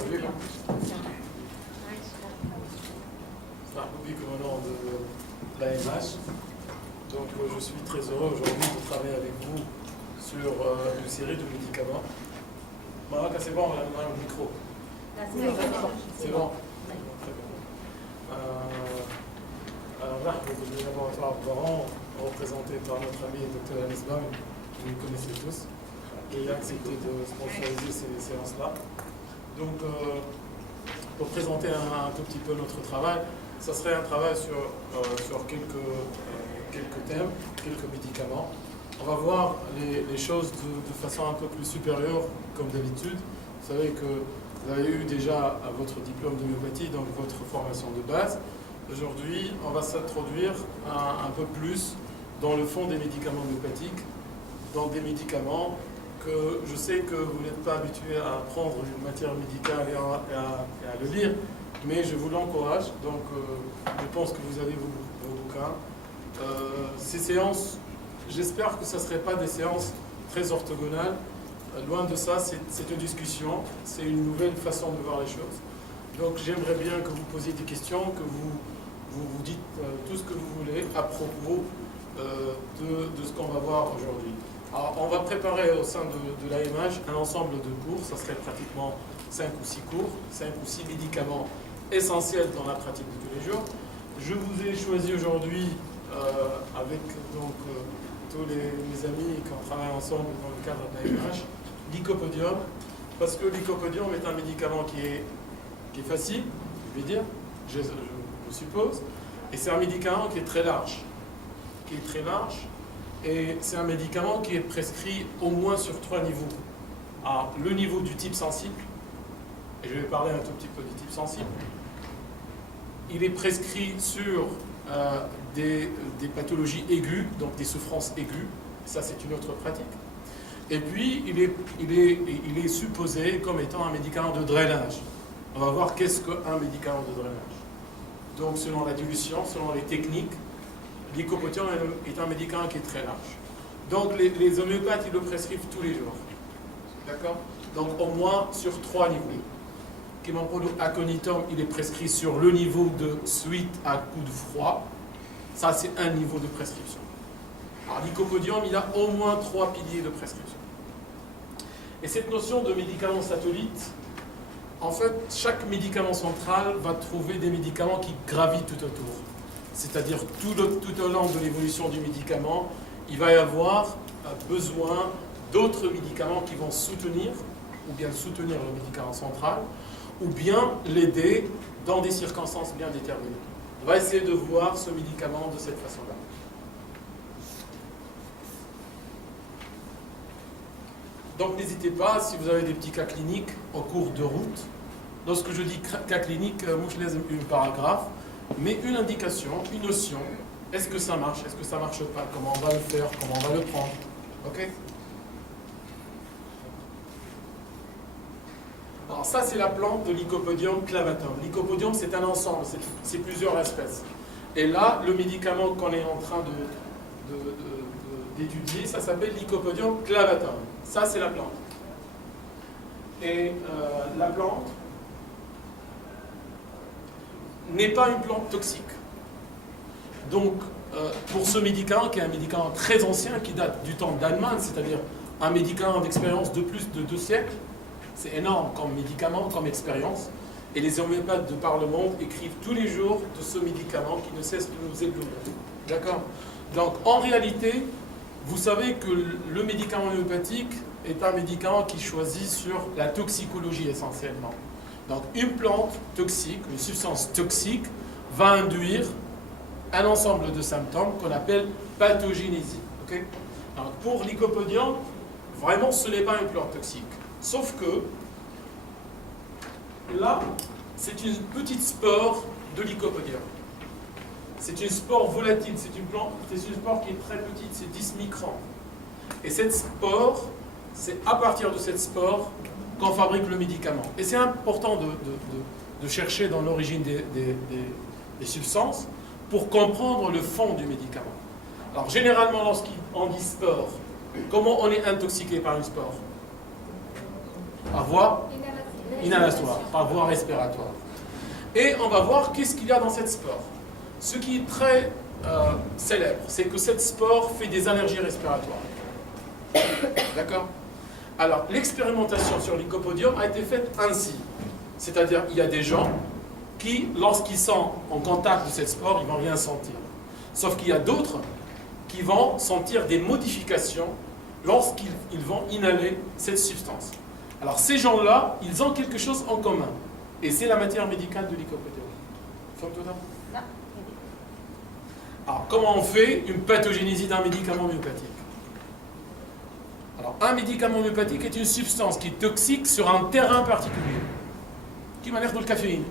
حبيبي مرحبا بكم au nom de l'AMH. Donc je suis très heureux aujourd'hui de travailler avec vous sur une série de médicaments. Maraka, c'est bon, on a un micro. C'est bon. Très bien. Alors là, le laboratoire Baron, représenté par notre ami Dr Anis Bam, que vous connaissez tous, et il a accepté de sponsoriser ces séances-là. Donc, pour présenter un tout petit peu notre travail, ça serait un travail sur quelques thèmes, quelques médicaments. On va voir les choses de façon un peu plus supérieure, comme d'habitude. Vous savez que vous avez eu déjà votre diplôme d'homéopathie, donc votre formation de base. Aujourd'hui, on va s'introduire un peu plus dans le fond des médicaments homéopathiques, dans des médicaments que je sais que vous n'êtes pas habitué à prendre une matière médicale et à le lire, mais je vous l'encourage. Donc, je pense que vous avez vos bouquins. Ces séances, j'espère que ce ne seraient pas des séances très orthogonales. Loin de ça, c'est une discussion, c'est une nouvelle façon de voir les choses. Donc, j'aimerais bien que vous posiez des questions, que vous dites tout ce que vous voulez à propos de ce qu'on va voir aujourd'hui. Alors, on va préparer au sein de l'AMH un ensemble de cours, ça serait pratiquement 5 ou 6 cours, 5 ou 6 médicaments essentiels dans la pratique de tous les jours. Je vous ai choisi aujourd'hui, avec donc, tous mes amis qui ont travaillé ensemble dans le cadre de l'AMH, l'Lycopodium, parce que l'Lycopodium est un médicament qui est facile, je vais dire, je suppose, et c'est un médicament qui est très large. Et c'est un médicament qui est prescrit au moins sur 3 niveaux. Alors, le niveau du type sensible, et je vais parler un tout petit peu du type sensible, il est prescrit sur des pathologies aiguës, donc des souffrances aiguës, ça c'est une autre pratique. Et puis, il est supposé comme étant un médicament de drainage. On va voir qu'est-ce qu'un médicament de drainage. Donc, selon la dilution, selon les techniques, l'Lycopodium est un médicament qui est très large. Donc, les homéopathes, ils le prescrivent tous les jours. D'accord? Donc, au moins sur 3 niveaux. Chemoprodum aconitum, il est prescrit sur le niveau de suite à coup de froid. Ça, c'est un niveau de prescription. Alors, l'Lycopodium, il a au moins 3 piliers de prescription. Et cette notion de médicament satellite, en fait, chaque médicament central va trouver des médicaments qui gravitent tout autour. C'est-à-dire tout au long de l'évolution du médicament, il va y avoir besoin d'autres médicaments qui vont soutenir, ou bien soutenir le médicament central, ou bien l'aider dans des circonstances bien déterminées. On va essayer de voir ce médicament de cette façon-là. Donc n'hésitez pas, si vous avez des petits cas cliniques au cours de route, lorsque je dis cas clinique, moi je laisse un paragraphe, mais une indication, une notion, est-ce que ça marche, est-ce que ça ne marche pas, comment on va le faire, comment on va le prendre. Ok? Alors ça c'est la plante de Lycopodium clavatum. Lycopodium c'est un ensemble, c'est plusieurs espèces. Et là, le médicament qu'on est en train d'étudier, ça s'appelle Lycopodium clavatum. Ça c'est la plante. Et la plante n'est pas une plante toxique. Donc, pour ce médicament, qui est un médicament très ancien, qui date du temps d'Allemagne, c'est-à-dire un médicament d'expérience de plus de 2 siècles, c'est énorme comme médicament, comme expérience, et les homéopathes de par le monde écrivent tous les jours de ce médicament qui ne cesse de nous éblouir. D'accord? Donc, en réalité, vous savez que le médicament homéopathique est un médicament qui choisit sur la toxicologie essentiellement. Donc, une plante toxique, une substance toxique, va induire un ensemble de symptômes qu'on appelle pathogénésie. Okay? Alors, pour Lycopodium, vraiment, ce n'est pas une plante toxique. Sauf que, là, c'est une petite spore de Lycopodium. C'est une spore volatile, c'est une spore qui est très petite, c'est 10 microns. Et cette spore, c'est à partir de cette spore qu'on fabrique le médicament. Et c'est important de chercher dans l'origine des substances pour comprendre le fond du médicament. Alors généralement, lorsqu'on dit spore, comment on est intoxiqué par une spore? À voix inhalatoire, par voie respiratoire. Et on va voir qu'est-ce qu'il y a dans cette spore. Ce qui est très célèbre, c'est que cette spore fait des allergies respiratoires. D'accord? Alors, l'expérimentation sur l'Lycopodium a été faite ainsi. C'est-à-dire, il y a des gens qui, lorsqu'ils sont en contact de cette spore, ils ne vont rien sentir. Sauf qu'il y a d'autres qui vont sentir des modifications lorsqu'ils vont inhaler cette substance. Alors, ces gens-là, ils ont quelque chose en commun. Et c'est la matière médicale de l'Lycopodium. Non. Alors, comment on fait une pathogénésie d'un médicament homéopathique? Alors, un médicament homéopathique est une substance qui est toxique sur un terrain particulier, qui m'a l'air de la caféine.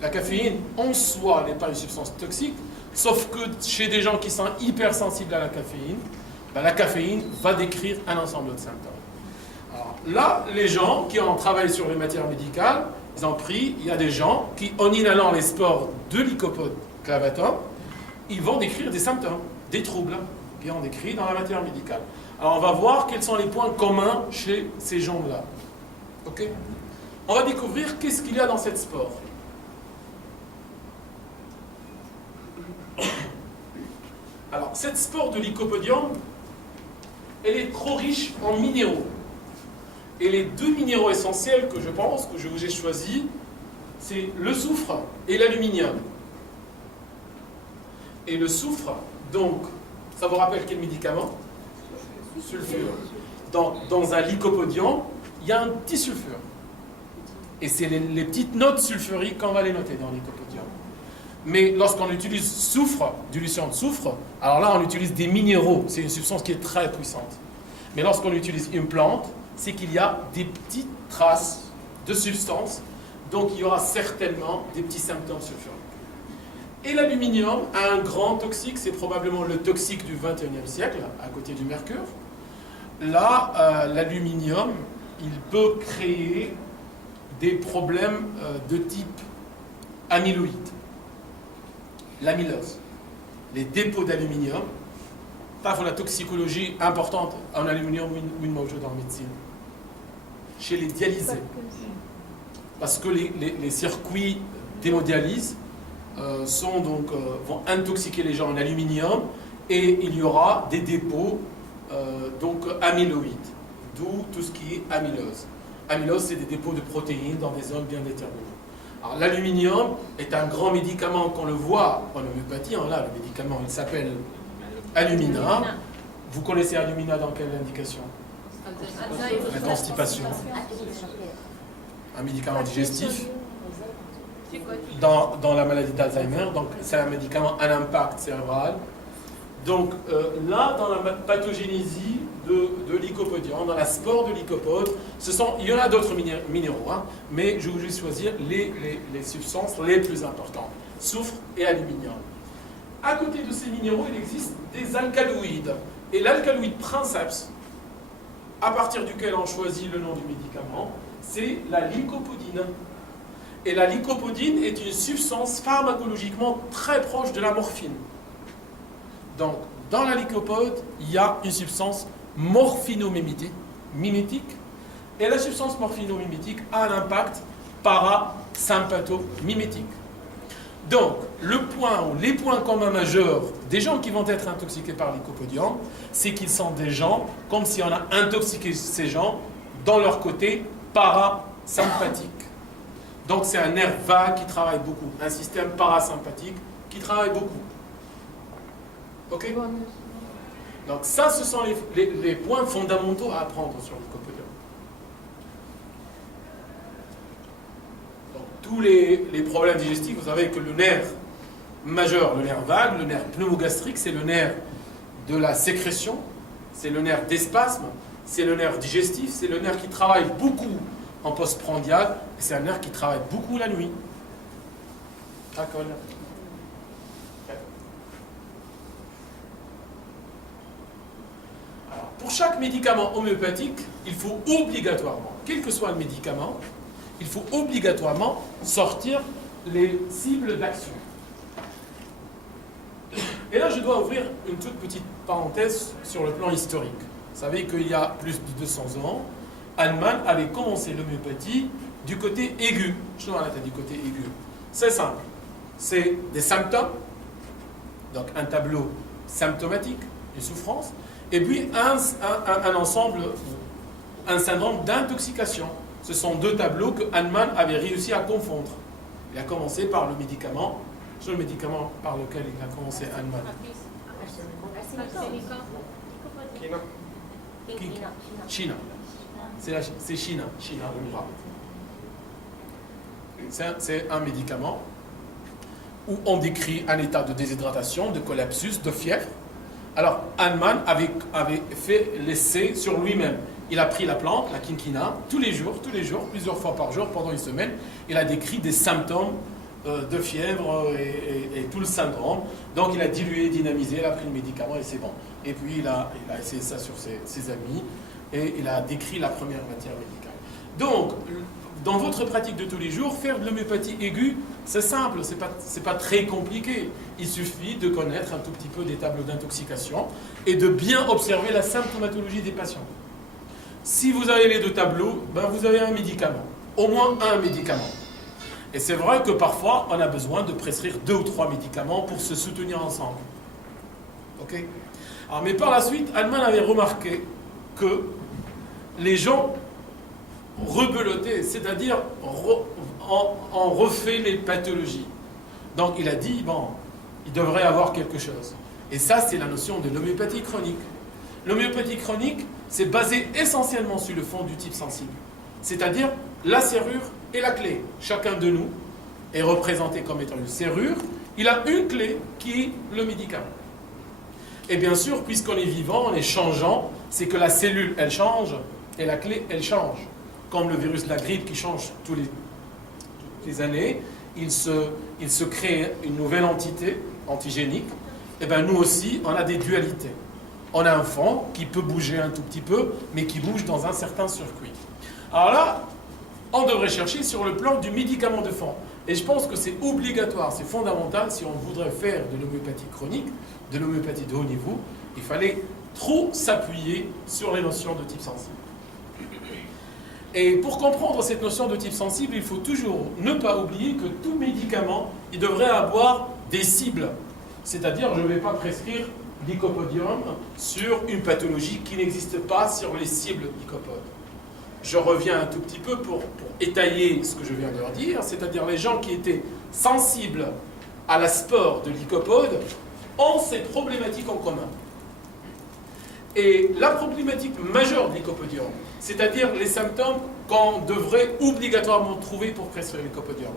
La caféine, en soi, n'est pas une substance toxique, sauf que chez des gens qui sont hypersensibles à la caféine va décrire un ensemble de symptômes. Alors, là, les gens qui ont travaillé sur les matières médicales, ils ont pris, il y a des gens qui, en inhalant les spores de Lycopode clavatum, ils vont décrire des symptômes, des troubles qui ont décrits dans la matière médicale. Alors, on va voir quels sont les points communs chez ces gens-là. Ok? On va découvrir qu'est-ce qu'il y a dans cette spore. Alors, cette spore de Lycopodium, elle est trop riche en minéraux. Et les deux minéraux essentiels que je pense, que je vous ai choisis, c'est le soufre et l'aluminium. Et le soufre, donc, ça vous rappelle quel médicament? Sulfure. Dans un lycopodium, il y a un petit sulfure. Et c'est les petites notes sulfuriques qu'on va les noter dans le lycopodium. Mais lorsqu'on utilise soufre, dilution de soufre, alors là on utilise des minéraux, c'est une substance qui est très puissante. Mais lorsqu'on utilise une plante, c'est qu'il y a des petites traces de substances, donc il y aura certainement des petits symptômes sulfuriques. Et l'aluminium a un grand toxique, c'est probablement le toxique du XXIe siècle, à côté du mercure. Là, l'aluminium, il peut créer des problèmes de type amyloïde. L'amylose, les dépôts d'aluminium, pas pour la toxicologie importante en aluminium ou une mauvaise en médecine. Chez les dialysés, parce que les circuits d'hémodialyse vont intoxiquer les gens en aluminium et il y aura des dépôts amyloïdes, d'où tout ce qui est amylose. Amylose, c'est des dépôts de protéines dans des zones bien déterminées. Alors, l'aluminium est un grand médicament qu'on le voit en homéopathie. Là, le médicament, il s'appelle Alumina. Vous connaissez Alumina dans quelle indication? La constipation. Un médicament digestif. Dans la maladie d'Alzheimer, donc c'est un médicament à l'impact cérébral. Donc là, dans la pathogénésie de Lycopodium, dans la spore de Lycopode, il y en a d'autres minéraux, mais je vais choisir les substances les plus importantes, soufre et aluminium. À côté de ces minéraux, il existe des alcaloïdes. Et l'alcaloïde princeps, à partir duquel on choisit le nom du médicament, c'est la lycopodine. Et la lycopodine est une substance pharmacologiquement très proche de la morphine. Donc, dans la lycopode, il y a une substance morphinomimétique, et la substance morphinomimétique a un impact parasympathomimétique. Donc, les points communs majeurs des gens qui vont être intoxiqués par lycopodium, c'est qu'ils sont des gens, comme si on a intoxiqué ces gens, dans leur côté parasympathique. Donc, c'est un nerf vague qui travaille beaucoup, un système parasympathique qui travaille beaucoup. Ok? Donc ça, ce sont les points fondamentaux à apprendre sur le lycopodium. Donc tous les problèmes digestifs, vous savez que le nerf majeur, le nerf vague, le nerf pneumogastrique, c'est le nerf de la sécrétion, c'est le nerf des spasmes, c'est le nerf digestif, c'est le nerf qui travaille beaucoup en postprandial, et c'est un nerf qui travaille beaucoup la nuit. D'accord. Pour chaque médicament homéopathique, il faut obligatoirement, quel que soit le médicament, il faut obligatoirement sortir les cibles d'action. Et là, je dois ouvrir une toute petite parenthèse sur le plan historique. Vous savez qu'il y a plus de 200 ans, Hahnemann avait commencé l'homéopathie du côté aigu. Du côté aigu. C'est simple. C'est des symptômes, donc un tableau symptomatique, une souffrance, et puis un ensemble, un syndrome d'intoxication. Ce sont deux tableaux que Hahnemann avait réussi à confondre. Il a commencé par le médicament, c'est le médicament par lequel il a commencé Hahnemann. China. C'est China, c'est un médicament où on décrit un état de déshydratation, de collapsus, de fièvre. Alors Hahnemann avait fait l'essai sur lui-même. Il a pris la plante, la quinquina, tous les jours, plusieurs fois par jour, pendant une semaine. Il a décrit des symptômes de fièvre et tout le syndrome. Donc il a dilué, dynamisé, il a pris le médicament et c'est bon. Et puis il a essayé ça sur ses amis et il a décrit la première matière médicale. Donc, dans votre pratique de tous les jours, faire de l'homéopathie aiguë, c'est simple, c'est pas très compliqué. Il suffit de connaître un tout petit peu des tableaux d'intoxication et de bien observer la symptomatologie des patients. Si vous avez les deux tableaux, ben vous avez un médicament, au moins un médicament. Et c'est vrai que parfois, on a besoin de prescrire 2 ou 3 médicaments pour se soutenir ensemble. Ok ? Alors, mais par la suite, Hahnemann avait remarqué que les gens rebelotaient, c'est-à-dire on refait les pathologies. Donc il a dit, bon, il devrait avoir quelque chose. Et ça, c'est la notion de l'homéopathie chronique. L'homéopathie chronique, c'est basé essentiellement sur le fond du type sensible. C'est-à-dire la serrure et la clé. Chacun de nous est représenté comme étant une serrure. Il a une clé qui est le médicament. Et bien sûr, puisqu'on est vivant, on est changeant, c'est que la cellule, elle change, et la clé, elle change. Comme le virus de la grippe qui change toutes les années, il se crée une nouvelle entité antigénique. Et bien nous aussi, on a des dualités. On a un fond qui peut bouger un tout petit peu, mais qui bouge dans un certain circuit. Alors là, on devrait chercher sur le plan du médicament de fond. Et je pense que c'est obligatoire, c'est fondamental si on voudrait faire de l'homéopathie chronique, de l'homéopathie de haut niveau, il fallait trop s'appuyer sur les notions de type sensible. Et pour comprendre cette notion de type sensible, il faut toujours ne pas oublier que tout médicament, il devrait avoir des cibles. C'est-à-dire, je ne vais pas prescrire lycopodium sur une pathologie qui n'existe pas sur les cibles lycopodes. Je reviens un tout petit peu pour étayer ce que je viens de leur dire, c'est-à-dire les gens qui étaient sensibles à la spore de lycopode ont cette problématique en commun. Et la problématique majeure de lycopodium, c'est-à-dire les symptômes qu'on devrait obligatoirement trouver pour prescrire lycopodium,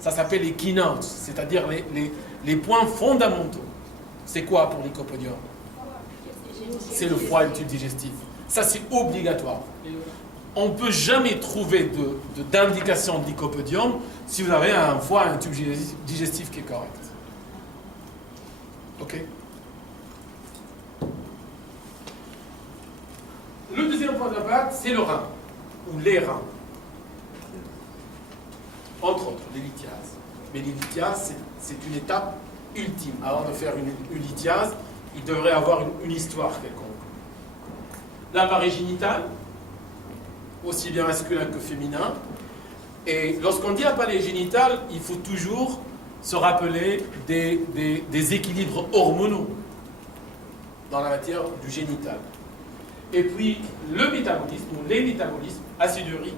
ça s'appelle les keynotes, c'est-à-dire les points fondamentaux. C'est quoi pour lycopodium? C'est le foie et le tube digestif. Ça, c'est obligatoire. On ne peut jamais trouver d'indication de lycopodium si vous avez un foie et un tube digestif qui est correct. Ok? Le deuxième point d'impact, c'est le rein, ou les reins. Entre autres, les lithiases. Mais les lithiases, c'est une étape ultime. Avant de faire une lithiase, il devrait avoir une histoire quelconque. L'appareil génital, aussi bien masculin que féminin. Et lorsqu'on dit appareil génital, il faut toujours se rappeler des équilibres hormonaux dans la matière du génital. Et puis le métabolisme, ou les métabolismes, acide urique,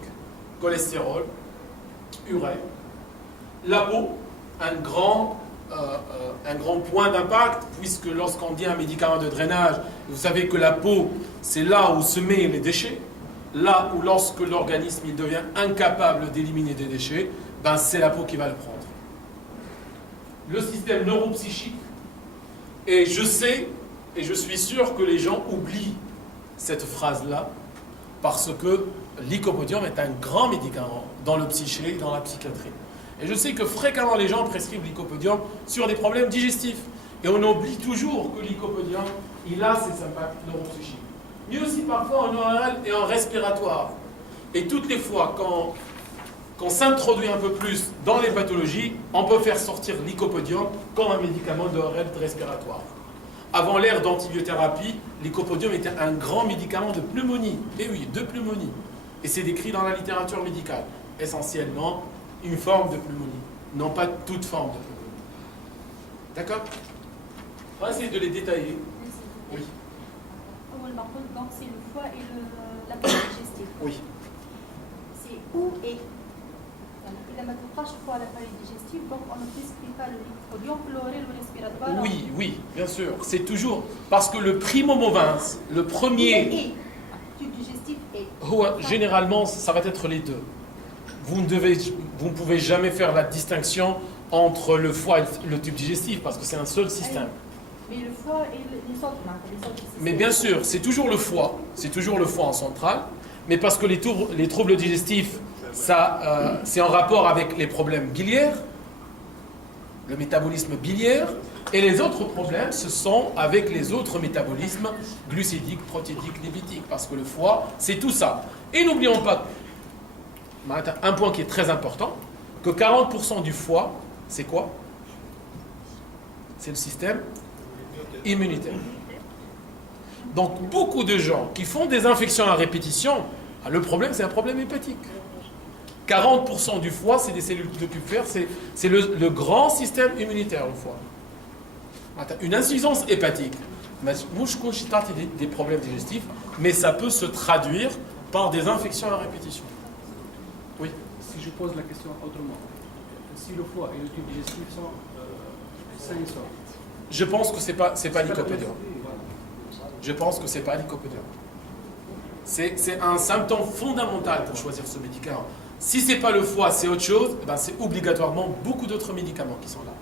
cholestérol, urée. La peau, un grand point d'impact, puisque lorsqu'on dit un médicament de drainage, vous savez que la peau, c'est là où se mettent les déchets. Là où lorsque l'organisme il devient incapable d'éliminer des déchets, ben c'est la peau qui va le prendre. Le système neuropsychique, et je sais, et je suis sûr que les gens oublient cette phrase-là, parce que lycopodium est un grand médicament dans le psyché et dans la psychiatrie. Et je sais que fréquemment les gens prescrivent lycopodium sur des problèmes digestifs. Et on oublie toujours que lycopodium, il a ses impacts neuropsychiques. Mais aussi parfois en oral et en respiratoire. Et toutes les fois qu'on s'introduit un peu plus dans les pathologies, on peut faire sortir lycopodium comme un médicament d'oral respiratoire. Avant l'ère d'antibiothérapie, lycopodium était un grand médicament de pneumonie. Et oui, de pneumonie. Et c'est décrit dans la littérature médicale. essentiellement une forme de pneumonie, non pas toute forme de pneumonie. D'accord? On va essayer de les détailler. Oui. Donc c'est le foie et l'appareil digestif. Oui. C'est où et il a mettre foie l'appareil digestif, donc on ne prescrit pas le liquopodium, le respiratoire. Oui, oui, bien sûr. C'est toujours parce que le primo movens, le premier. Tube digestif et. Généralement, ça va être les deux. Vous ne pouvez jamais faire la distinction entre le foie et le tube digestif parce que c'est un seul système. Mais le foie et les autres, mais bien sûr, c'est toujours le foie en centrale, mais parce que les troubles digestifs, ça, c'est en rapport avec les problèmes biliaires, le métabolisme biliaire, et les autres problèmes, ce sont avec les autres métabolismes glucidiques, protéidiques, lipidiques, parce que le foie, c'est tout ça. Et n'oublions pas, un point qui est très important, que 40% du foie, c'est quoi? C'est le système immunitaire. Donc, beaucoup de gens qui font des infections à répétition, le problème, c'est un problème hépatique. 40% du foie, c'est des cellules de pulpaire, c'est le grand système immunitaire, le foie. Une insuffisance hépatique, je constate des problèmes digestifs, mais ça peut se traduire par des infections à répétition. Oui. Si je pose la question autrement, si le foie et le tube digestif sont sains et saufs, je pense que c'est pas lycopodium. Je pense que c'est pas lycopodium. C'est un symptôme fondamental pour choisir ce médicament. Si c'est pas le foie, c'est autre chose, eh ben c'est obligatoirement beaucoup d'autres médicaments qui sont là.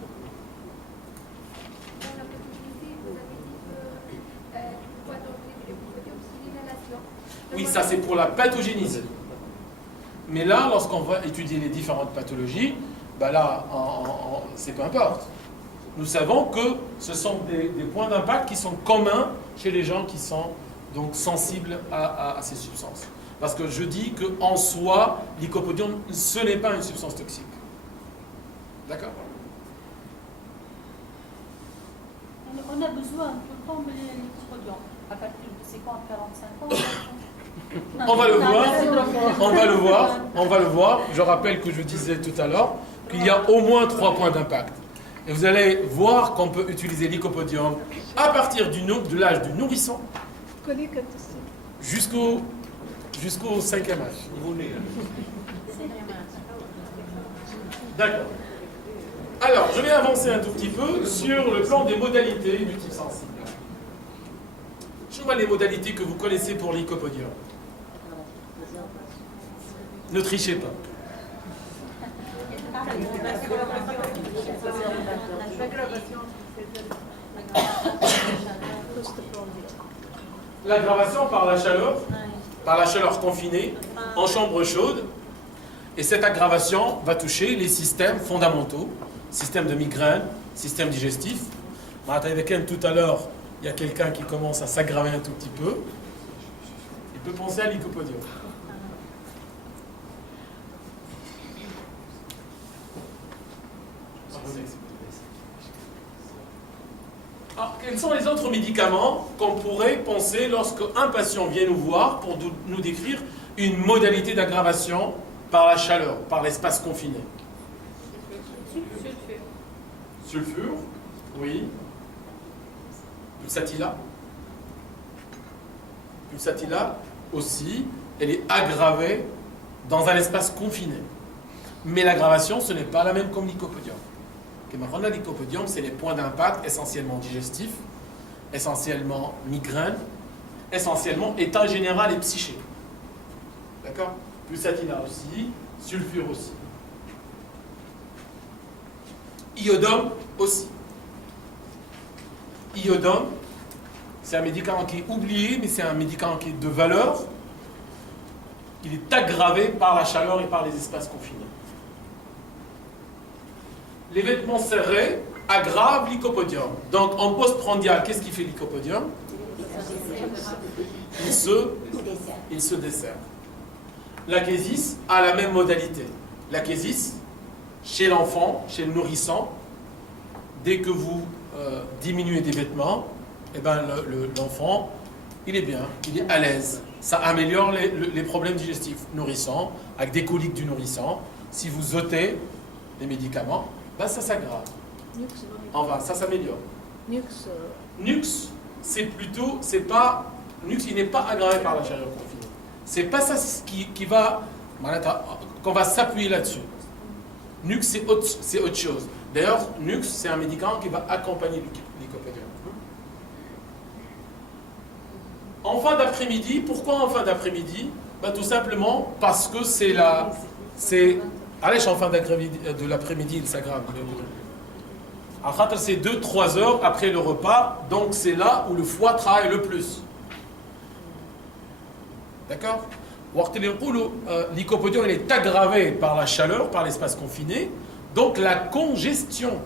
Oui, ça c'est pour la pathogénésie. Mais là, lorsqu'on va étudier les différentes pathologies, ben là, c'est peu importe. Nous savons que ce sont des points d'impact qui sont communs chez les gens qui sont donc sensibles à ces substances. Parce que je dis qu'en soi, lycopodium, ce n'est pas une substance toxique. D'accord? On a besoin tout le temps de lycopodium. À partir de 50, 45 ans. On va le voir. Je rappelle que je disais tout à l'heure qu'il y a au moins 3 points d'impact. Et vous allez voir qu'on peut utiliser lycopodium à partir de l'âge du nourrisson jusqu'au 5e âge. D'accord. Alors, je vais avancer un tout petit peu sur le plan des modalités du type sensible. Je vois les modalités que vous connaissez pour lycopodium. Ne trichez pas. L'aggravation par la chaleur confinée en chambre chaude. Et cette aggravation va toucher les systèmes fondamentaux, système de migraine, système digestif. Tout à l'heure, il y a quelqu'un qui commence à s'aggraver un tout petit peu. Il peut penser à lycopodium. Alors, quels sont les autres médicaments qu'on pourrait penser lorsqu'un patient vient nous voir pour nous décrire une modalité d'aggravation par la chaleur, par l'espace confiné? Sulfure, oui. Pulsatilla. Pulsatilla aussi, elle est aggravée dans un espace confiné. Mais l'aggravation, ce n'est pas la même comme lycopodium. Le lycopodium, c'est les points d'impact essentiellement digestifs, essentiellement migraine, essentiellement état général et psyché. D'accord? Pulsatilla aussi, sulfure aussi. Iodome aussi. Iodome, c'est un médicament qui est oublié, mais c'est un médicament qui est de valeur. Il est aggravé par la chaleur et par les espaces confinés. Les vêtements serrés aggravent lycopodium. Donc en postprandial, qu'est-ce qui fait lycopodium? Il se dessert. L'achésis a la même modalité. L'achésis, chez l'enfant, chez le nourrisson, dès que vous diminuez des vêtements, eh ben, l'enfant il est bien, il est à l'aise. Ça améliore les problèmes digestifs nourrissants, avec des coliques du nourrissant. Si vous ôtez les médicaments, ben ça s'aggrave. Enfin, ça s'améliore. Nux, c'est plutôt, c'est pas, Nux, il n'est pas aggravé par la chaleur confinée. C'est pas ça qui va, qu'on va s'appuyer là-dessus. Nux, c'est autre chose. D'ailleurs, Nux, c'est un médicament qui va accompagner l'lycopodium. En fin d'après-midi, pourquoi en fin d'après-midi? Ben, tout simplement parce que allez, en fin de l'après-midi, il s'aggrave. C'est 2-3 heures après le repas, donc c'est là où le foie travaille le plus. D'accord? L'lycopodium est aggravé par la chaleur, par l'espace confiné, donc la congestion.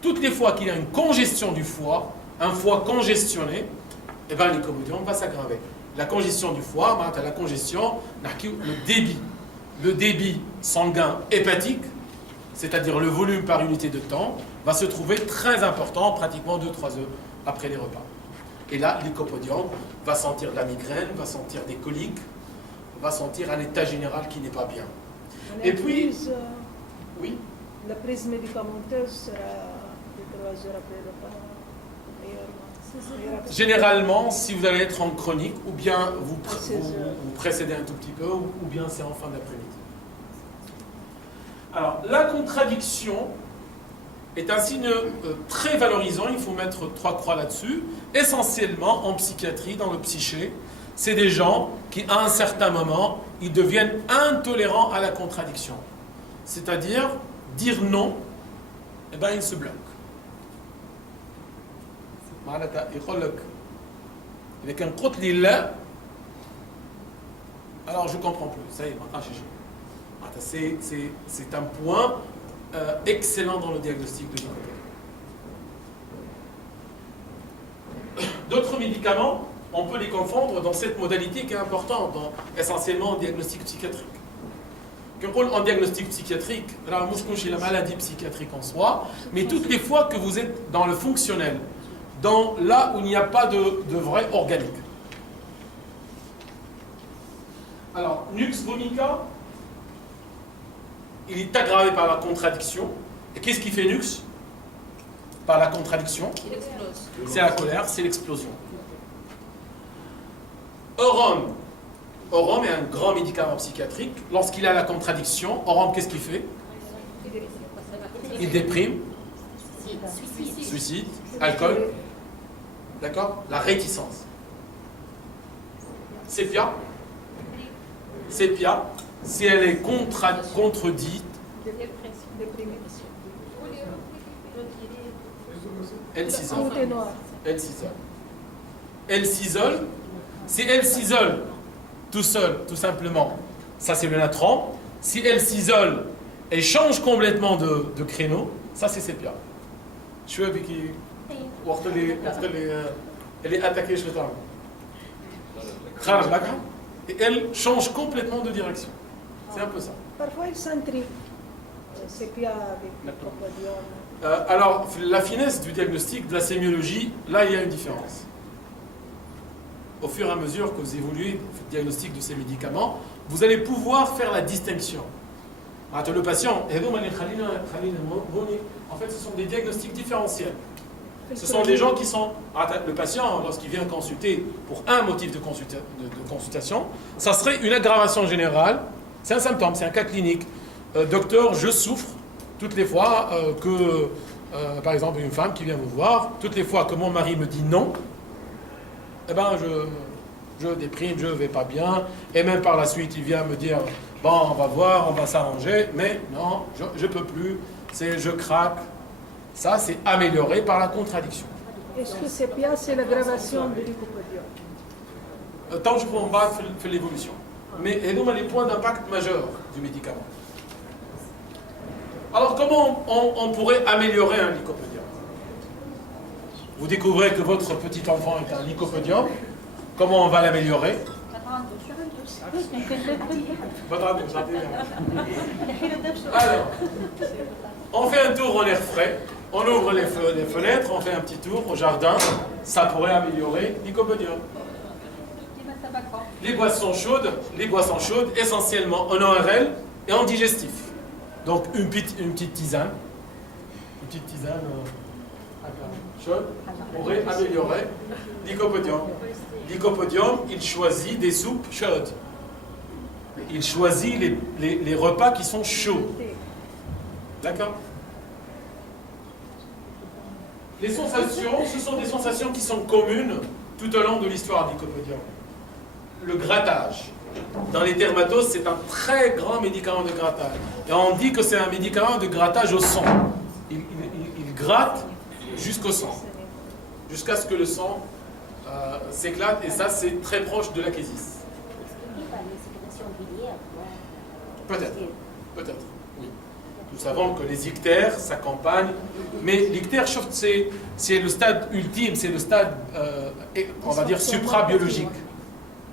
Toutes les fois qu'il y a une congestion du foie, un foie congestionné, eh ben, l'lycopodium va s'aggraver. La congestion du foie, la congestion, le débit sanguin hépatique, c'est-à-dire le volume par unité de temps, va se trouver très important, pratiquement 2-3 heures après les repas. Et là, l'lycopodium va sentir de la migraine, va sentir des coliques, va sentir un état général qui n'est pas bien. Et puis, oui. La prise médicamenteuse sera 2-3 heures après le repas. Généralement, si vous allez être en chronique, ou bien vous précédez un tout petit peu, ou bien c'est en fin d'après-midi. Alors, la contradiction est un signe très valorisant, il faut mettre 3 croix là-dessus. Essentiellement, en psychiatrie, dans le psyché, c'est des gens qui, à un certain moment, ils deviennent intolérants à la contradiction. C'est-à-dire, dire non, eh ben, ils se bloquent. Alors je comprends plus. Ça y est, c'est un point excellent dans le diagnostic de l'lycopodium. D'autres médicaments, on peut les confondre dans cette modalité qui est importante, essentiellement en diagnostic psychiatrique. En diagnostic psychiatrique, la maladie psychiatrique en soi, mais toutes les fois que vous êtes dans le fonctionnel, là où il n'y a pas de vrai organique. Alors, nux vomica, il est aggravé par la contradiction. Et qu'est-ce qui fait nux? Par la contradiction. C'est la colère, c'est l'explosion. Orum est un grand médicament psychiatrique. Lorsqu'il a la contradiction, Orum, qu'est-ce qu'il fait? Il déprime. Suicide. Alcool. D'accord? La réticence. Sépia, si elle est contredite, elle s'isole. Elle s'isole. Si elle s'isole tout seul, tout simplement, ça c'est le natron. Si elle s'isole et change complètement de créneau, ça c'est sépia. Je suis avec qui? Elle est attaquée chez toi. Et elle change complètement de direction. C'est un peu ça. Parfois, il s'intrigue. C'est bien avec le lycopodium. Alors, la finesse du diagnostic, de la sémiologie, là, il y a une différence. Au fur et à mesure que vous évoluez le diagnostic de ces médicaments, vous allez pouvoir faire la distinction. Le patient, en fait, ce sont des diagnostics différentiels. Ce sont des gens qui sont... Le patient, lorsqu'il vient consulter pour un motif de consultation, ça serait une aggravation générale. C'est un symptôme, c'est un cas clinique. Docteur, je souffre toutes les fois que, par exemple, une femme qui vient vous voir, toutes les fois que mon mari me dit non, eh ben, je déprime, je ne vais pas bien. Et même par la suite, il vient me dire, bon, on va voir, on va s'arranger, mais non, je ne peux plus, je craque. Ça, c'est amélioré par la contradiction. Est-ce que c'est bien, c'est l'aggravation du lycopodium? Tant que je peux en bas, fait l'évolution. Mais et nous, les points d'impact majeurs du médicament. Alors, comment on pourrait améliorer un lycopodium? Vous découvrez que votre petit enfant est un lycopodium. Comment on va l'améliorer? Alors, on fait un tour en air frais. On ouvre les fenêtres, on fait un petit tour au jardin, ça pourrait améliorer l'lycopodium. Les boissons chaudes, essentiellement en ORL et en digestif. Donc une petite tisane chaude pourrait améliorer l'lycopodium. Lycopodium, il choisit des soupes chaudes. Il choisit les repas qui sont chauds. D'accord? Les sensations, ce sont des sensations qui sont communes tout au long de l'histoire du lycopodium. Le grattage. Dans les dermatoses, c'est un très grand médicament de grattage. Et on dit que c'est un médicament de grattage au sang. Il gratte jusqu'au sang. Jusqu'à ce que le sang s'éclate. Et ça, c'est très proche de l'achésis. Peut-être, oui. Nous savons que les ictères s'accompagnent, mais l'ictère, c'est le stade ultime, c'est le stade, on va dire, suprabiologique.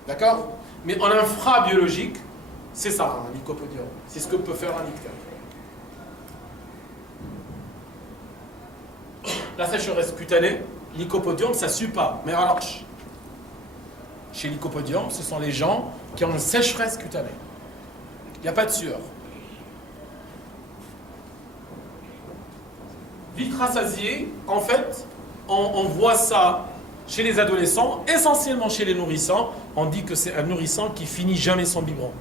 D'accord? Mais en infrabiologique, c'est ça, un lycopodium. C'est ce que peut faire un ictère. La sécheresse cutanée, lycopodium, ça ne suit pas. Mais alors, chez lycopodium, ce sont les gens qui ont une sécheresse cutanée. Il n'y a pas de sueur. Vite rassasié, en fait, on voit ça chez les adolescents, essentiellement chez les nourrissants. On dit que c'est un nourrissant qui finit jamais son biberon.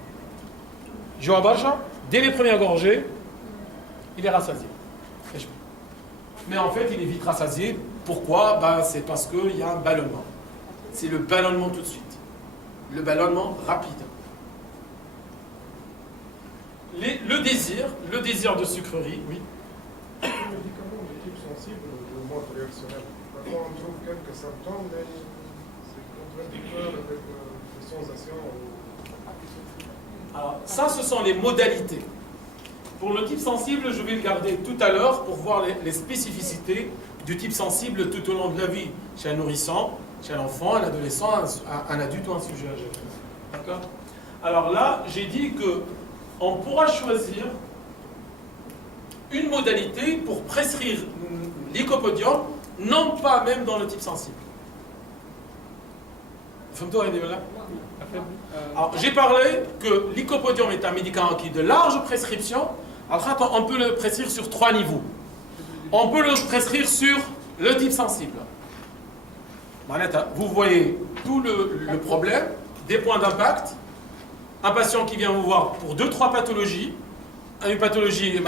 Joabacha, dès les premières gorgées, il est rassasié. Mais en fait, il est vite rassasié. Pourquoi? C'est parce qu'il y a un ballonnement. C'est le ballonnement tout de suite. Le ballonnement rapide. Le désir de sucrerie, oui. Les médicaments de type sensible, de mode réactionnel. Parfois, on trouve quelques symptômes, mais c'est contradictoire avec les sensations. Alors, ça, ce sont les modalités. Pour le type sensible, je vais le garder tout à l'heure pour voir les spécificités du type sensible tout au long de la vie. Chez un nourrisson, chez un enfant, un adolescent, un adulte ou un sujet âgé. D'accord? Alors là, j'ai dit que on pourra choisir une modalité pour prescrire lycopodium, non pas même dans le type sensible. Alors, j'ai parlé que lycopodium est un médicament qui est de large prescription. Alors, on peut le prescrire sur 3 niveaux. On peut le prescrire sur le type sensible. Vous voyez tout le problème, des points d'impact. Un patient qui vient vous voir pour 2-3 pathologies, une pathologie,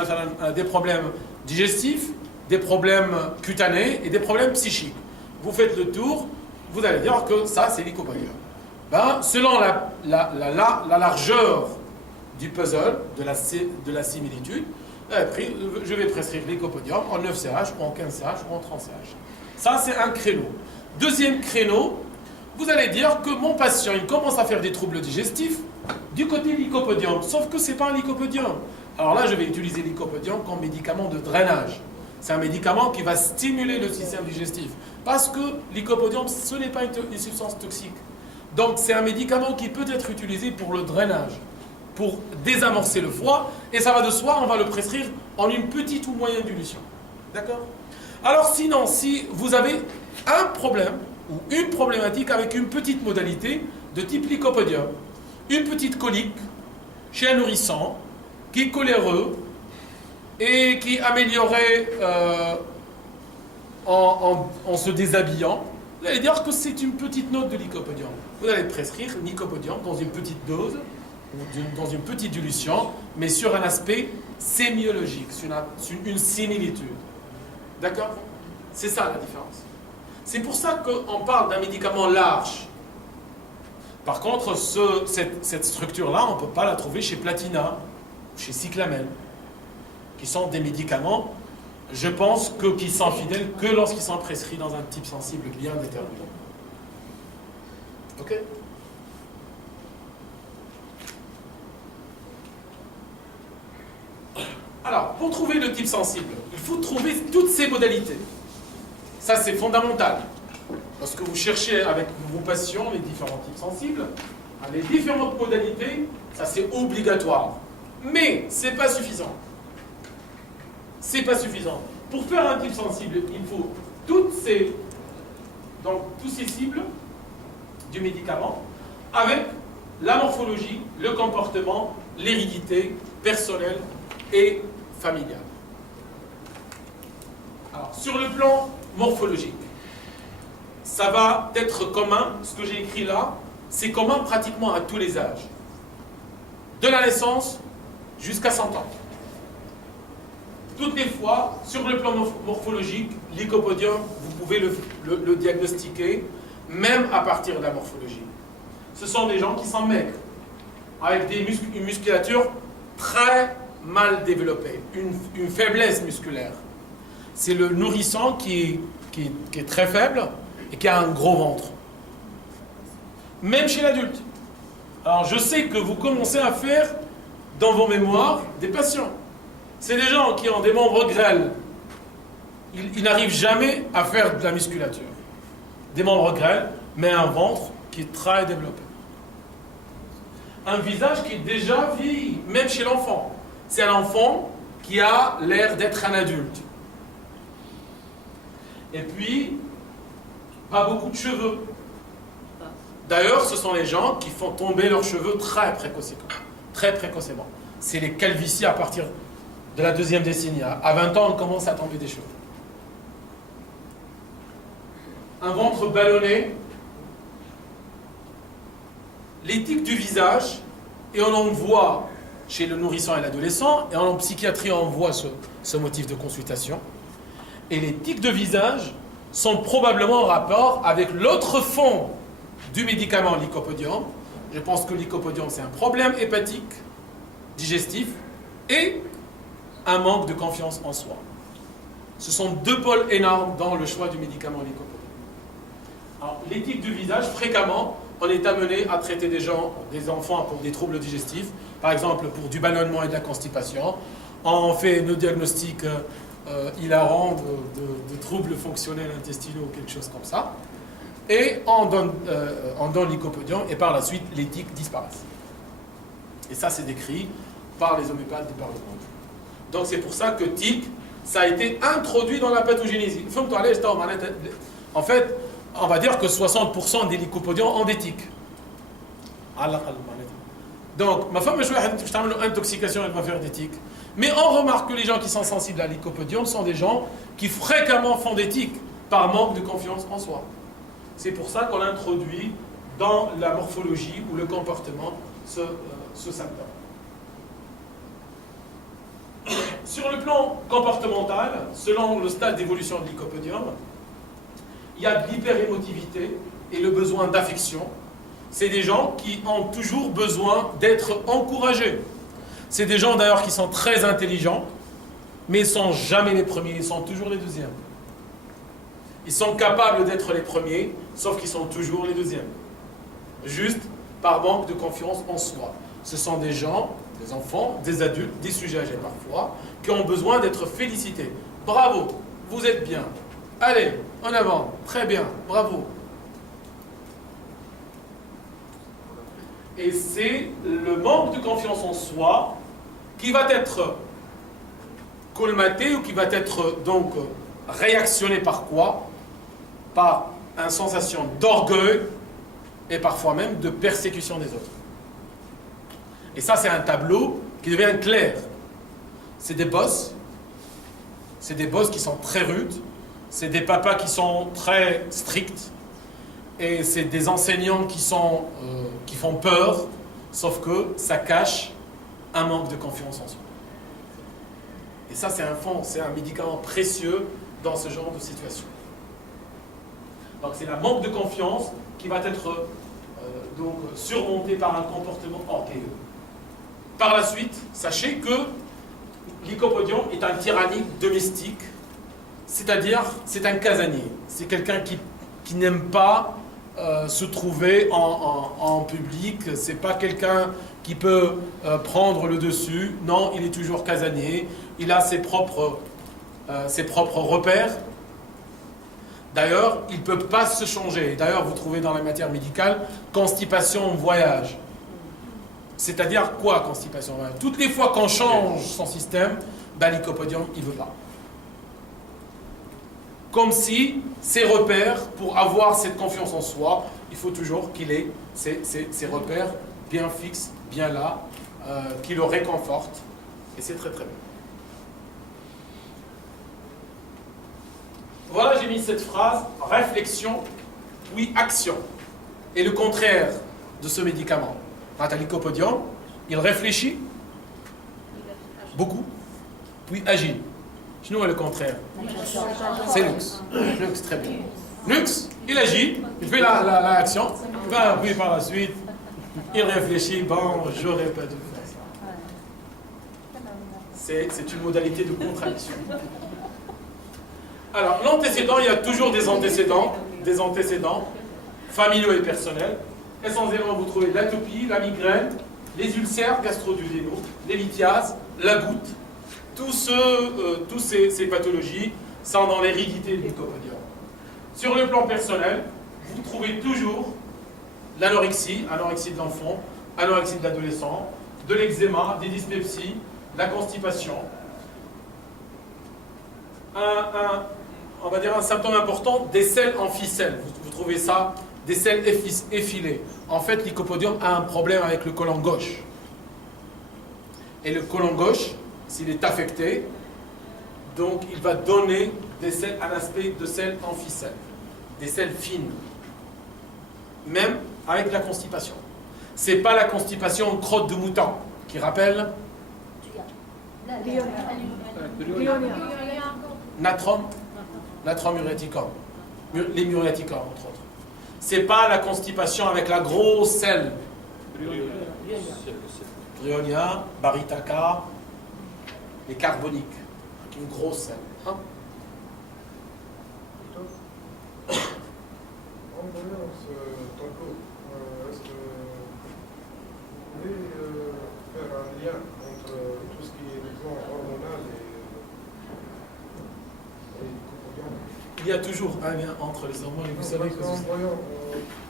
des problèmes digestifs, des problèmes cutanés et des problèmes psychiques. Vous faites le tour, vous allez dire que ça, c'est lycopodium. Selon la largeur du puzzle, de la similitude, je vais prescrire lycopodium en 9 CH, ou en 15 CH, ou en 30 CH. Ça, c'est un créneau. Deuxième créneau, vous allez dire que mon patient, il commence à faire des troubles digestifs du côté lycopodium, sauf que ce n'est pas un lycopodium. Alors là, je vais utiliser lycopodium comme médicament de drainage. C'est un médicament qui va stimuler le système digestif. Parce que lycopodium, ce n'est pas une substance toxique. Donc c'est un médicament qui peut être utilisé pour le drainage, pour désamorcer le foie. Et ça va de soi, on va le prescrire en une petite ou moyenne dilution. D'accord? Alors sinon, si vous avez un problème ou une problématique avec une petite modalité de type lycopodium, une petite colique chez un nourrisson qui est coléreux et qui améliorerait en se déshabillant, vous allez dire que c'est une petite note de lycopodium. Vous allez prescrire lycopodium dans une petite dose, ou dans une petite dilution, mais sur un aspect sémiologique, sur une similitude. D'accord? C'est ça la différence. C'est pour ça qu'on parle d'un médicament large. Par contre, cette structure-là, on ne peut pas la trouver chez Platina, chez Cyclamen, qui sont des médicaments, je pense, qui sont fidèles que lorsqu'ils sont prescrits dans un type sensible bien déterminé. Ok? Alors, pour trouver le type sensible, il faut trouver toutes ces modalités. Ça, c'est fondamental. Lorsque vous cherchez avec vos patients les différents types sensibles, les différentes modalités, ça c'est obligatoire. Mais ce n'est pas suffisant. C'est pas suffisant. Pour faire un type sensible, il faut tous ces cibles du médicament, avec la morphologie, le comportement, l'hérédité personnelle et familiale. Alors, sur le plan morphologique, ça va être commun, ce que j'ai écrit là, c'est commun pratiquement à tous les âges. De la naissance jusqu'à 100 ans. Toutes les fois, sur le plan morphologique, lycopodium, vous pouvez le diagnostiquer, même à partir de la morphologie. Ce sont des gens qui sont maigres, avec une musculature très mal développée, une faiblesse musculaire. C'est le nourrisson qui est très faible et qui a un gros ventre. Même chez l'adulte. Alors je sais que vous commencez à faire dans vos mémoires des patients. C'est des gens qui ont des membres grêles. Ils n'arrivent jamais à faire de la musculature. Des membres grêles, mais un ventre qui est très développé. Un visage qui est déjà vieilli, même chez l'enfant. C'est un enfant qui a l'air d'être un adulte. Et puis, pas beaucoup de cheveux. D'ailleurs, ce sont les gens qui font tomber leurs cheveux très précocement. C'est les calvities à partir de la 2e décennie. À 20 ans, on commence à tomber des cheveux. Un ventre ballonné. Les tics du visage, et on en voit chez le nourrisson et l'adolescent, et en psychiatrie, on voit ce motif de consultation. Et les tics de visage sont probablement en rapport avec l'autre fond du médicament lycopodium. Je pense que lycopodium, c'est un problème hépatique, digestif, et un manque de confiance en soi. Ce sont deux pôles énormes dans le choix du médicament lycopodium. Alors, les tics du visage, fréquemment, on est amené à traiter des enfants pour des troubles digestifs, par exemple pour du ballonnement et de la constipation. On fait nos diagnostics hilarants de troubles fonctionnels intestinaux ou quelque chose comme ça. Et on donne lycopodium et par la suite, les tics disparaissent. Et ça, c'est décrit par les homéopathes et par le monde. Donc c'est pour ça que tic, ça a été introduit dans la pathogénésie. En fait, on va dire que 60% des lycopodiums ont des tics. Donc, ma femme, je vais une intoxication, elle va faire des tics. Mais on remarque que les gens qui sont sensibles à lycopodium sont des gens qui fréquemment font des tics par manque de confiance en soi. C'est pour ça qu'on introduit dans la morphologie ou le comportement ce symptôme. Sur le plan comportemental, selon le stade d'évolution de lycopodium, il y a de l'hyperémotivité et le besoin d'affection. C'est des gens qui ont toujours besoin d'être encouragés. C'est des gens d'ailleurs qui sont très intelligents, mais ils ne sont jamais les premiers, ils sont toujours les deuxièmes. Ils sont capables d'être les premiers, sauf qu'ils sont toujours les deuxièmes. Juste par manque de confiance en soi. Ce sont des gens, des enfants, des adultes, des sujets âgés parfois, qui ont besoin d'être félicités. Bravo, vous êtes bien. Allez, en avant, très bien, bravo. Et c'est le manque de confiance en soi qui va être colmaté ou qui va être donc réactionné par quoi? Par une sensation d'orgueil et parfois même de persécution des autres. Et ça, c'est un tableau qui devient clair. C'est des boss qui sont très rudes, c'est des papas qui sont très stricts, et c'est des enseignants qui font peur, sauf que ça cache un manque de confiance en soi. Et ça, c'est un médicament précieux dans ce genre de situation. Donc c'est la manque de confiance qui va être donc surmonté par un comportement orgueilleux. Par la suite, sachez que lycopodium est un tyrannique domestique, c'est-à-dire c'est un casanier. C'est quelqu'un qui n'aime pas se trouver en public. C'est pas quelqu'un qui peut prendre le dessus. Non, il est toujours casanier. Il a ses propres repères. D'ailleurs, il ne peut pas se changer. D'ailleurs, vous trouvez dans la matière médicale constipation en voyage. C'est-à-dire quoi, constipation en voyage? Toutes les fois qu'on change son système, lycopodium, il ne veut pas. Comme si ses repères, pour avoir cette confiance en soi, il faut toujours qu'il ait ses repères bien fixes, bien là, qui le réconfortent. Et c'est très très bien. Voilà, j'ai mis cette phrase, réflexion, puis action. Et le contraire de ce médicament. Quant à l'lycopodium, il réfléchit beaucoup, puis agit. Sinon, le contraire. C'est Lux. Lux, très bien. Lux, il agit, il fait l'action, puis par la suite, il réfléchit, bon, j'aurais pas dû faire ça. C'est une modalité de contradiction. Alors, l'antécédent, il y a toujours des antécédents familiaux et personnels. Essentiellement, vous trouvez l'atopie, la migraine, les ulcères gastro-duodénaux, les lithiases, la goutte. Tous ces pathologies sont dans l'hérédité du lycopodium. Sur le plan personnel, vous trouvez toujours l'anorexie, anorexie de l'enfant, anorexie de l'adolescent, de l'eczéma, des dyspepsies, la constipation. On va dire un symptôme important, des selles en ficelle. Vous trouvez ça, des selles effilées. En fait, le lycopodium a un problème avec le côlon gauche. Et le côlon gauche, s'il est affecté, donc il va donner des selles, un aspect de selles en ficelle. Des selles fines. Même avec la constipation. Ce n'est pas la constipation en crotte de mouton qui rappelle natrum ureticum, les muriaticum entre autres. C'est pas la constipation avec la grosse selle. Bryonia, Baritaka, les carboniques, une grosse selle. Hein? En voyant ce tableau, est-ce que vous pouvez faire un lien entre tout ce qui est le plan hormonal et lycopodium? Il y a toujours un lien entre les hormones et vous savez que... En voyant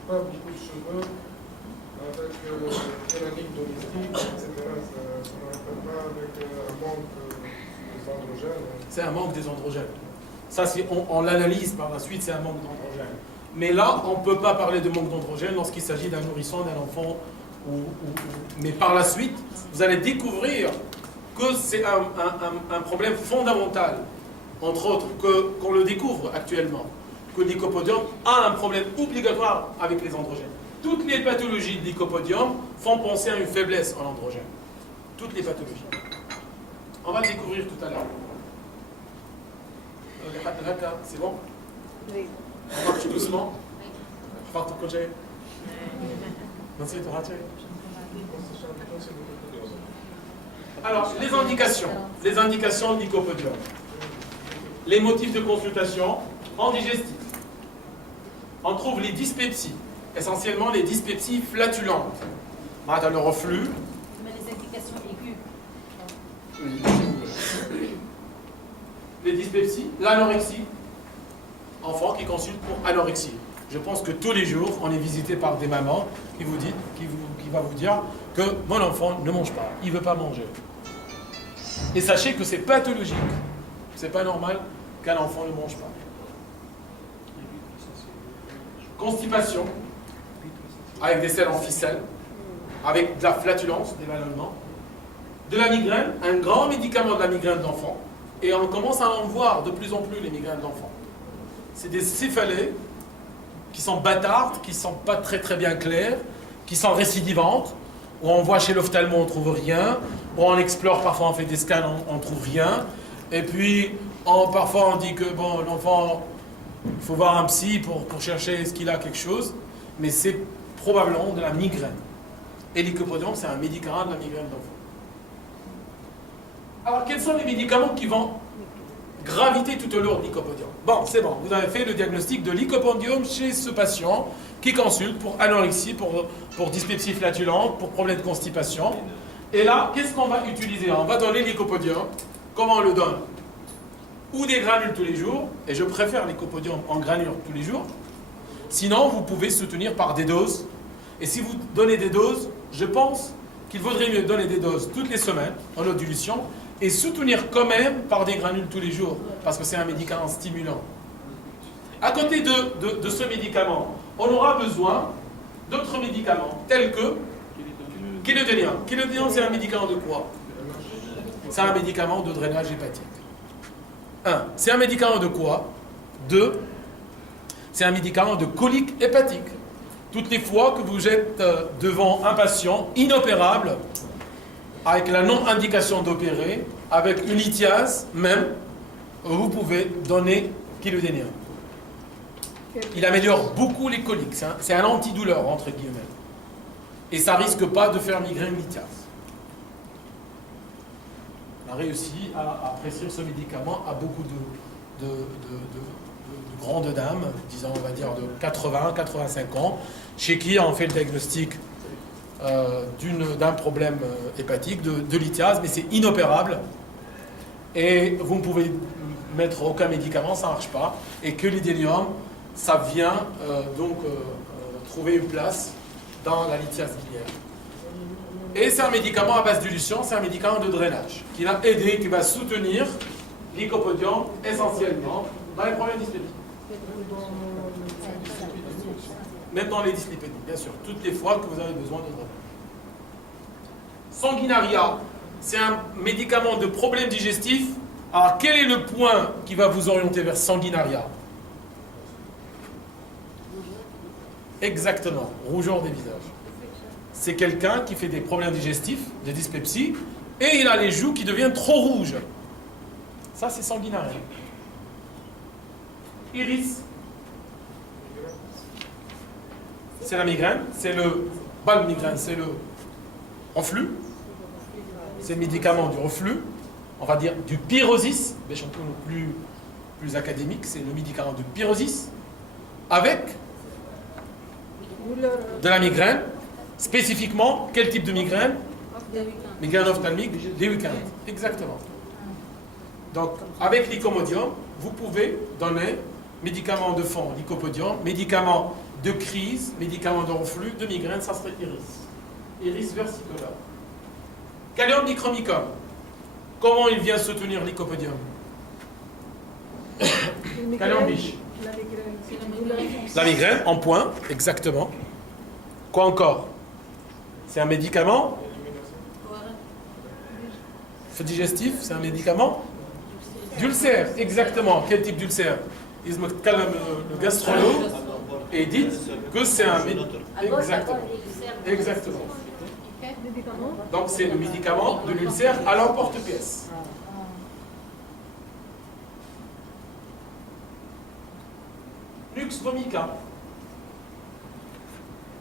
pas beaucoup de cheveux, avec l'anique domestique, etc., ça ne rappelle pas avec un manque des androgènes. C'est un manque des androgènes. Ça, si on l'analyse par la suite, c'est un manque d'androgènes. Mais là, on ne peut pas parler de manque d'androgènes lorsqu'il s'agit d'un nourrisson, d'un enfant. Mais par la suite, vous allez découvrir que c'est un problème fondamental, entre autres, qu'on le découvre actuellement, que le lycopodium a un problème obligatoire avec les androgènes. Toutes les pathologies de lycopodium font penser à une faiblesse en androgène. Toutes les pathologies. On va le découvrir tout à l'heure. C'est bon? Oui. On marche doucement. Alors, les indications de lycopodium. Les motifs de consultation en digestif. On trouve les dyspepsies, essentiellement les dyspepsies flatulentes. Dans le reflux. Mais les indications aiguës. Les dyspepsies, l'anorexie. Enfant qui consulte pour anorexie. Je pense que tous les jours, on est visité par des mamans qui va vous dire que mon enfant ne mange pas, il ne veut pas manger. Et sachez que c'est pathologique. C'est pas normal qu'un enfant ne mange pas. Constipation, avec des selles en ficelle, avec de la flatulence, des ballonnements, de la migraine, un grand médicament de la migraine d'enfant, et on commence à en voir de plus en plus les migraines d'enfants. C'est des céphalées qui sont bâtardes, qui ne sont pas très très bien claires, qui sont récidivantes, où on voit chez l'ophtalmo, on ne trouve rien, où on explore, parfois on fait des scans, on ne trouve rien, et puis parfois on dit que bon, l'enfant, il faut voir un psy pour chercher est-ce qu'il a quelque chose, mais c'est probablement de la migraine. Et lycopodium, c'est un médicament de la migraine d'enfant. Alors, quels sont les médicaments qui vont graviter tout au long de lycopodium? Bon, c'est bon, vous avez fait le diagnostic de lycopodium chez ce patient qui consulte pour anorexie, pour dyspepsie flatulente, pour problème de constipation. Et là, qu'est-ce qu'on va utiliser? On va donner lycopodium. Comment on le donne? Ou des granules tous les jours, et je préfère lycopodium en granules tous les jours. Sinon, vous pouvez soutenir par des doses. Et si vous donnez des doses, je pense qu'il vaudrait mieux donner des doses toutes les semaines en eau de dilution et soutenir quand même par des granules tous les jours, parce que c'est un médicament stimulant. À côté de ce médicament, on aura besoin d'autres médicaments, tels que Quilodénium. Quilodénium, c'est un médicament de quoi? C'est un médicament de drainage hépatique. 1. C'est un médicament de quoi? 2. C'est un médicament de colique hépatique. Toutes les fois que vous êtes devant un patient inopérable, avec la non-indication d'opérer, avec une lithiase même, vous pouvez donner Quilodénium. Il améliore beaucoup les coliques. C'est un antidouleur, entre guillemets. Et ça ne risque pas de faire migraine lithiase. On a réussi à prescrire ce médicament à beaucoup de grandes dames, disons, on va dire de 80-85 ans, chez qui on fait le diagnostic d'un problème hépatique, de lithiase, mais c'est inopérable. Et vous ne pouvez mettre aucun médicament, ça ne marche pas. Et que l'idénium, ça vient trouver une place dans la lithiase biliaire. Et c'est un médicament à base d'dilution, c'est un médicament de drainage qui va aider, qui va soutenir l'lycopodium essentiellement dans les problèmes dyslipédiques. Même dans les dyslipédies, bien sûr, toutes les fois que vous avez besoin de drainage. Sanguinaria, c'est un médicament de problème digestif. Alors, quel est le point qui va vous orienter vers sanguinaria? Exactement, rougeur des visages. C'est quelqu'un qui fait des problèmes digestifs, des dyspepsies, et il a les joues qui deviennent trop rouges. Ça, c'est sanguinaria. Iris, c'est la migraine, c'est le migraine, c'est le reflux. C'est le médicament du reflux, on va dire du pyrosis, mais plus académique, c'est le médicament du pyrosis, avec de la migraine. Spécifiquement, quel type de migraine? Migraine ophtalmique des week-ends. Exactement. Donc, avec l'icomodium, vous pouvez donner médicaments de fond, lycopodium, médicaments de crise, médicaments de reflux, de migraine, ça serait iris. Iris versicolare. Kalium dichromicum. Comment il vient soutenir l'lycopodium? Kalium biche. La migraine, en point, exactement. Quoi encore? C'est un médicament digestif, c'est un médicament d'ulcère, exactement. Quel type d'ulcère? Il me calme le gastrologue et dit que c'est un médicament. Exactement. Exactement. Donc c'est le médicament de l'ulcère à l'emporte-pièce. Nux vomica.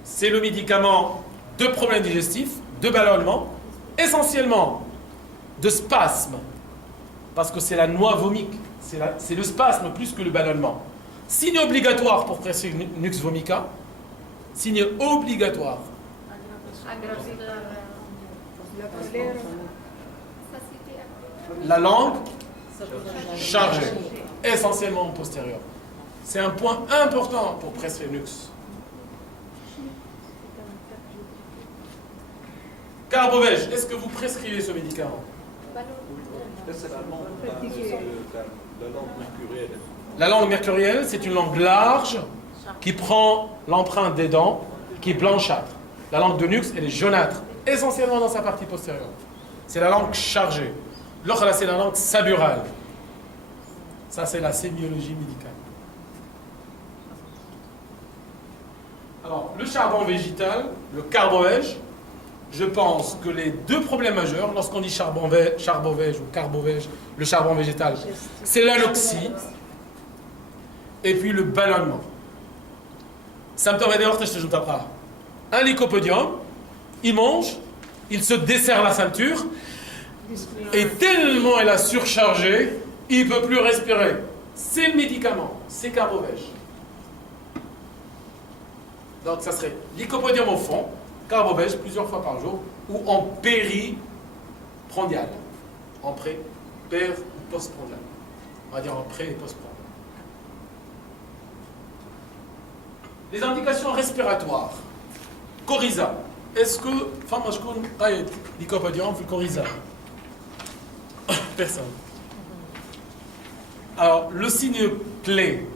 C'est le médicament de problèmes digestifs, de ballonnement, essentiellement de spasme, parce que c'est la noix vomique, c'est le spasme plus que le ballonnement. Signe obligatoire pour prescrire Nux vomica, signe obligatoire. La langue chargée, essentiellement postérieure. C'est un point important pour prescrire Nux. Carbovège, est-ce que vous prescrivez ce médicament? La langue mercurielle, c'est une langue large qui prend l'empreinte des dents, qui est blanchâtre. La langue de Nux, elle est jaunâtre, essentiellement dans sa partie postérieure. C'est la langue chargée. L'autre, là, c'est la langue saburale. Ça, c'est la sémiologie médicale. Alors, le charbon végétal, le carbovège, je pense que les deux problèmes majeurs, lorsqu'on dit charbovège ou carbovège, le charbon végétal, c'est l'anoxie et puis le ballonnement. Symptômes un lycopodium, il mange, il se desserre la ceinture et tellement il a surchargé, il ne peut plus respirer. C'est le médicament, c'est carbovège. Donc ça serait lycopodium au fond, carbovège plusieurs fois par jour, ou en périprandial, en pré, per ou postprandial. On va dire en pré et postprandial. Les indications respiratoires. Coryza. Est-ce que, enfin, moi je connais lycopodium, puis coryza. Personne. Alors, le signe clé,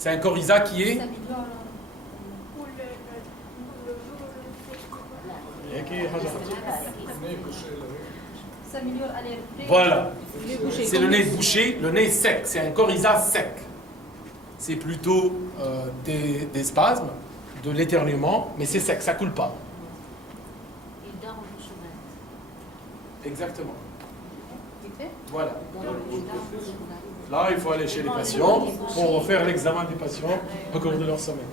C'est un coryza qui est... Ça améliore, ça améliore à l'air frais. Voilà. Les bouchées. C'est le nez bouché, le nez sec. C'est un coryza sec. C'est plutôt des spasmes, de l'éternuement, mais c'est sec, ça coule pas. Il dort en bouche ouverte. Exactement. Ok. Voilà. Il dort en bouche ouverte. Là, il faut aller chez les patients pour faire l'examen des patients au cours de leur sommeil.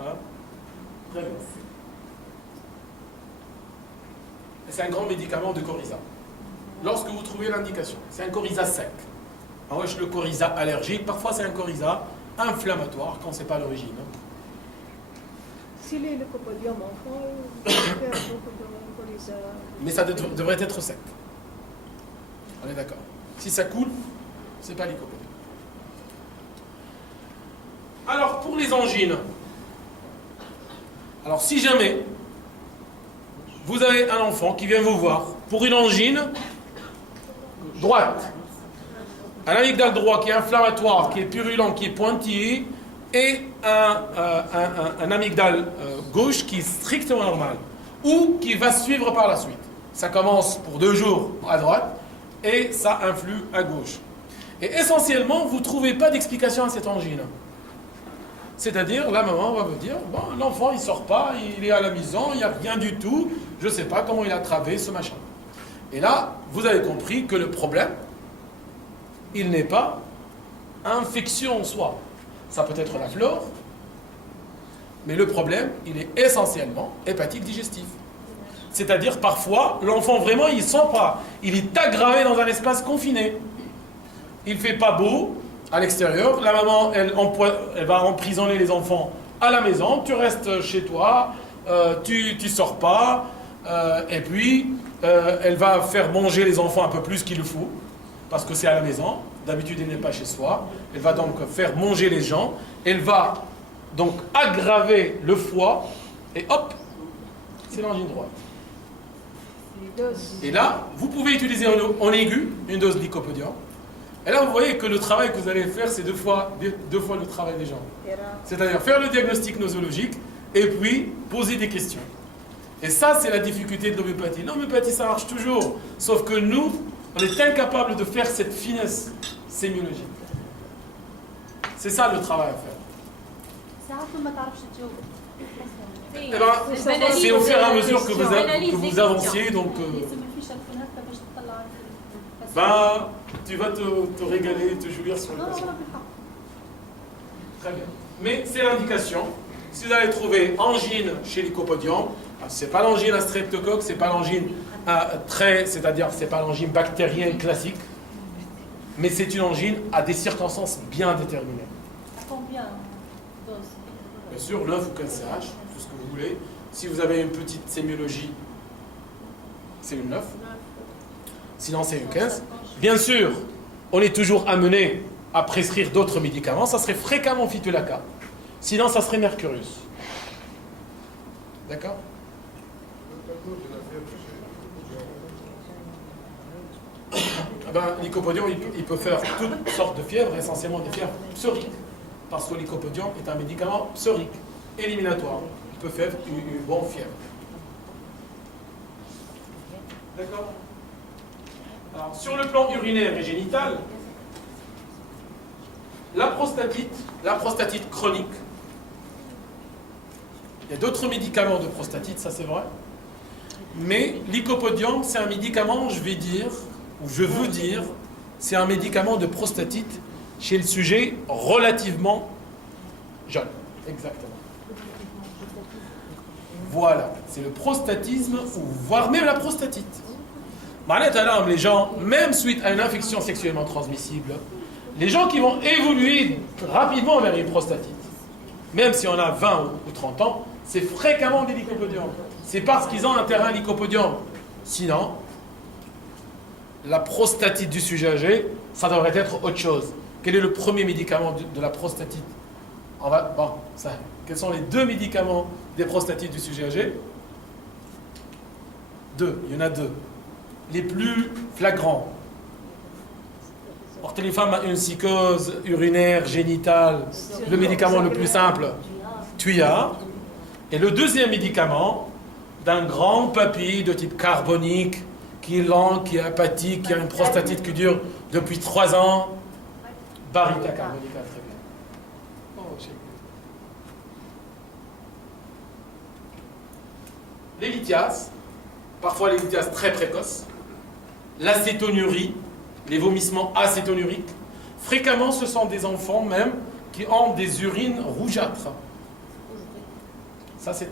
Hein? Très bien. C'est un grand médicament de coryza. Lorsque vous trouvez l'indication, c'est un coryza sec. En revanche, le coryza allergique, parfois c'est un coryza inflammatoire quand ce n'est pas l'origine. S'il est le copodium enfant, il peut faire beaucoup de coryza. Mais ça devrait être sec. On est d'accord. Si ça coule, c'est pas lycopodium. Alors, pour les angines, alors si jamais vous avez un enfant qui vient vous voir pour une angine droite, un amygdale droit qui est inflammatoire, qui est purulent, qui est pointillé, et un amygdale gauche qui est strictement normal, ou qui va suivre par la suite. Ça commence pour 2 jours à droite, et ça influe à gauche. Et essentiellement, vous ne trouvez pas d'explication à cette angine. C'est-à-dire, la maman va vous dire, bon, l'enfant il ne sort pas, il est à la maison, il n'y a rien du tout, je ne sais pas comment il a attrapé ce machin. Et là, vous avez compris que le problème, il n'est pas infection en soi. Ça peut être la flore, mais le problème, il est essentiellement hépatique digestif. C'est-à-dire, parfois, l'enfant vraiment, il ne sent pas. Il est aggravé dans un espace confiné. Il ne fait pas beau à l'extérieur. La maman, elle va emprisonner les enfants à la maison. Tu restes chez toi, tu ne sors pas. Et puis, elle va faire manger les enfants un peu plus qu'il le faut, parce que c'est à la maison. D'habitude, elle n'est pas chez soi. Elle va donc faire manger les gens. Elle va donc aggraver le foie. Et hop, c'est l'angine droite. Les doses. Et là, vous pouvez utiliser en aigu une dose de lycopodium. Et là, vous voyez que le travail que vous allez faire, c'est deux fois le travail des gens. C'est-à-dire faire le diagnostic nosologique et puis poser des questions. Et ça, c'est la difficulté de l'homéopathie. L'homéopathie, ça marche toujours. Sauf que nous, on est incapable de faire cette finesse sémiologique. C'est ça le travail à faire. Eh ben, c'est au fur et à mesure que vous avanciez, donc tu vas te régaler et te jouir sur le patient. Très bien. Mais c'est l'indication. Si vous allez trouver angine chez lycopodium, c'est pas l'angine à streptocoque, c'est pas l'angine c'est-à-dire c'est pas l'angine bactérienne classique, mais c'est une angine à des circonstances bien déterminées. À combien de doses? Bien sûr, 9 ou 15 CH, tout ce que vous voulez. Si vous avez une petite sémiologie, c'est une 9. Sinon, c'est une 15. Bien sûr, on est toujours amené à prescrire d'autres médicaments. Ça serait fréquemment Phytolacca. Sinon, ça serait Mercurius. D'accord? Lycopodium, il peut faire toutes sortes de fièvres, essentiellement des fièvres psoriques. Parce que le lycopodium est un médicament psorique, éliminatoire. Il peut faire une bonne fièvre. D'accord? Alors, sur le plan urinaire et génital, la prostatite chronique, il y a d'autres médicaments de prostatite, ça c'est vrai, mais lycopodium, c'est un médicament, je veux dire, c'est un médicament de prostatite chez le sujet relativement jeune. Exactement. Voilà, c'est le prostatisme, voire même la prostatite. Les gens, même suite à une infection sexuellement transmissible, les gens qui vont évoluer rapidement vers une prostatite, même si on a 20 ou 30 ans, c'est fréquemment des lycopodiums. C'est parce qu'ils ont un terrain lycopodium. Sinon, la prostatite du sujet âgé, ça devrait être autre chose. Quel est le premier médicament de la prostatite? Quels sont les 2 médicaments des prostatites du sujet âgé? 2, il y en a 2. Les plus flagrants. Or, les femmes ont une psychose urinaire, génitale. Le médicament le plus simple, Tuya. Et le deuxième médicament, d'un grand papy de type carbonique, qui est lent, qui est apathique, qui a une prostatite qui dure depuis 3 ans, Barica carbonica, très bien. Oh, les lithiases, parfois les lithiases très précoces, l'acétonurie, les vomissements acétonuriques. Fréquemment, ce sont des enfants même qui ont des urines rougeâtres. Ça, c'est